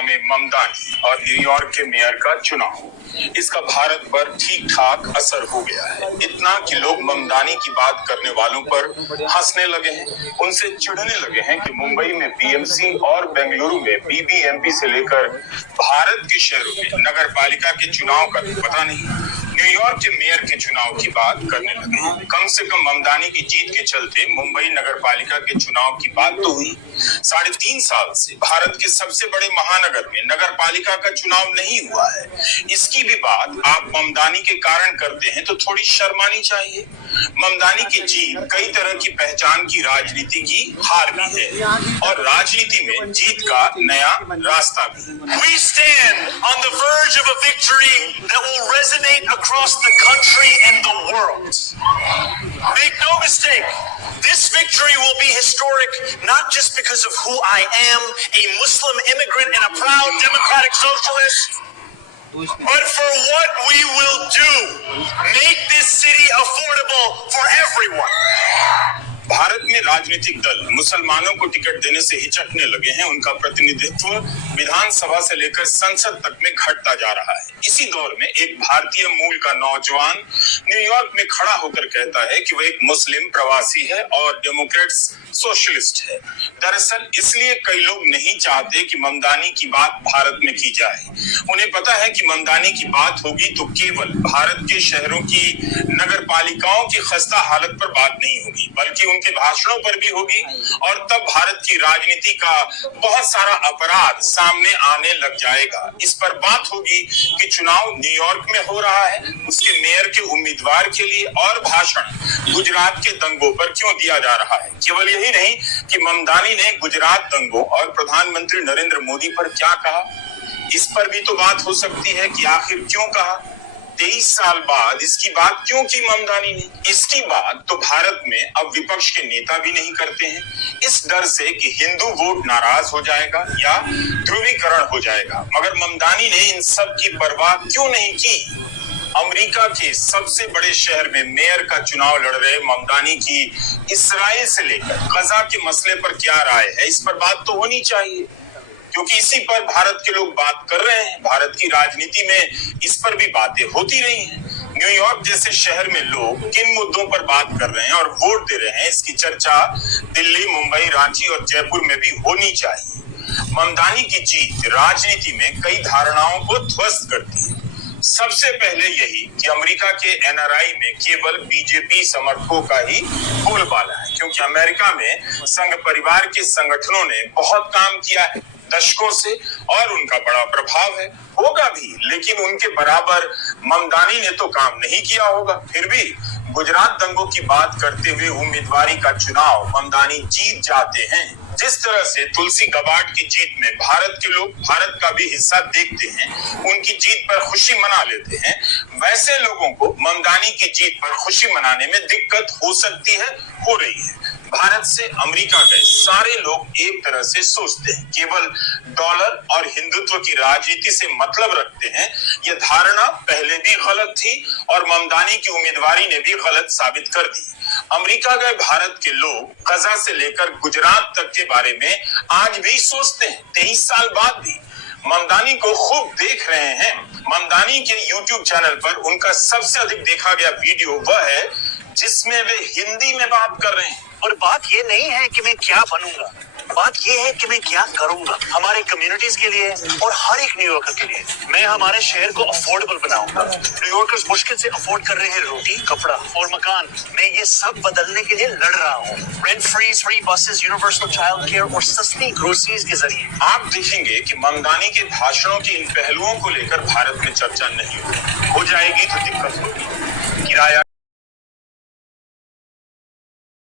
जामे ममदानी और न्यूयॉर्क के मेयर का चुनाव, इसका भारत पर ठीक ठाक असर हो गया है। इतना कि लोग ममदानी की बात करने वालों पर हंसने लगे हैं, उनसे चिढ़ने लगे हैं कि मुंबई में बीएमसी और बेंगलुरु में बीबीएमपी से लेकर भारत के शहरों में नगर पालिका के चुनाव का तो पता नहीं, न्यूयॉर्क के मेयर के चुनाव की बात करने लगे हैं। कम से कम ममदानी की जीत के चलते मुंबई नगर पालिका के चुनाव की बात तो हुई। 3.5 साल से भारत के सबसे बड़े महानगर में नगर पालिका का चुनाव नहीं हुआ है। इसकी भी बात आप ममदानी के कारण करते हैं तो थोड़ी शर्म आनी चाहिए। ममदानी की जीत कई तरह की पहचान की राजनीति की हार भी है और राजनीति में जीत का नया रास्ता भी। We stand on the verge of a victory that will resonate across the country and the world. Make no mistake, this victory will be historic not just because of who I am, a Muslim immigrant and a proud democratic socialist, but for what we will do. Make this city affordable for everyone. Bharat में राजनीतिक दल मुसलमानों को ticket देने से हिचकने लगे हैं। उनका प्रतिनिधित्व विधानसभा से लेकर संसद तक में घटता जा रहा है। इसी दौर में एक भारतीय मूल का नौजवान न्यूयॉर्क में खड़ा होकर कहता है कि वह एक मुस्लिम प्रवासी है और डेमोक्रेट्स सोशलिस्ट है। दरअसल इसलिए कई लोग नहीं चाहते कि ममदानी की बात भारत में की जाए। उन्हें पता है कि ममदानी की बात होगी तो केवल भारत के शहरों की नगर पालिकाओं की खस्ता हालत पर बात नहीं होगी, बल्कि उनके भाषणों पर भी होगी और तब भारत की राजनीति का बहुत सारा अपराध सामने आने लग जाएगा। इस पर बात होगी कि चुनाव न्यूयॉर्क में हो रहा है, उसके मेयर के उम्मीदवार के लिए और भाषण गुजरात के दंगों पर क्यों दिया जा रहा है। केवल यही नहीं कि ममदानी ने गुजरात दंगों और प्रधानमंत्री नरेंद्र मोदी पर क्या कहा, इस पर भी तो बात हो सकती है कि आखिर क्यों कहा। 23 साल बाद इसकी बात क्यों की ममदानी ने। इसकी बात तो भारत में अब विपक्ष के नेता भी नहीं करते हैं, इस डर से कि हिंदू वोट नाराज हो जाएगा या ध्रुवीकरण हो जाएगा। मगर ममदानी ने इन सब की परवाह क्यों नहीं की। अमेरिका के सबसे बड़े शहर में मेयर का चुनाव लड़ रहे ममदानी की इस्राइल से लेकर गजा के मसले पर क्या राय है, इस पर बात तो होनी चाहिए, क्योंकि इसी पर भारत के लोग बात कर रहे हैं। भारत की राजनीति में इस पर भी बातें होती रही हैं। न्यूयॉर्क जैसे शहर में लोग किन मुद्दों पर बात कर रहे हैं और वोट दे रहे हैं, इसकी चर्चा दिल्ली, मुंबई, रांची और जयपुर में भी होनी चाहिए। ममदानी की जीत राजनीति में कई धारणाओं को ध्वस्त करती है। सबसे पहले यही कि अमेरिका के एनआरआई में केवल बीजेपी समर्थकों का ही बोलबाला है, क्योंकि अमेरिका में संघ परिवार के संगठनों ने बहुत काम किया है दशकों से और उनका बड़ा प्रभाव है, होगा भी, लेकिन उनके बराबर ममदानी ने तो काम नहीं किया होगा। फिर भी गुजरात दंगों की बात करते हुए उम्मीदवारी का चुनाव ममदानी जीत जाते हैं। जिस तरह से तुलसी गबार्ड की जीत में भारत के लोग भारत का भी हिस्सा देखते हैं, उनकी जीत पर खुशी मना लेते हैं, वैसे लोगों को ममदानी की जीत पर खुशी मनाने में दिक्कत हो सकती है, हो रही है। भारत से अमेरिका गए सारे लोग एक तरह से सोचते हैं, केवल डॉलर और हिंदुत्व की राजनीति से मतलब रखते हैं। यह धारणा पहले भी गलत थी और ममदानी की उम्मीदवारी ने भी गलत साबित कर दी। अमेरिका गए भारत के लोग गजा से लेकर गुजरात तक के बारे में आज भी सोचते हैं, 23 साल बाद भी। ममदानी को खूब देख रहे हैं। ममदानी के YouTube चैनल पर उनका सबसे अधिक देखा गया वीडियो वह है जिसमें वे हिंदी में बात कर रहे हैं। और बात ये नहीं है कि मैं क्या बनूंगा, बात ये है कि मैं क्या करूंगा हमारे कम्युनिटीज के लिए और हर एक न्यूयॉर्कर के लिए। मैं हमारे शहर को अफोर्डेबल बनाऊंगा। न्यूयॉर्कर्स मुश्किल से अफोर्ड कर रहे हैं रोटी, कपड़ा और मकान। मैं ये सब बदलने के लिए लड़ रहा हूँ। Rent free buses, universal child care और सस्ती ग्रोसरीज के जरिए। आप देखेंगे कि ममदानी के भाषणों के इन पहलुओं को लेकर भारत में चर्चा नहीं हो जाएगी तो दिक्कत होगी। किराया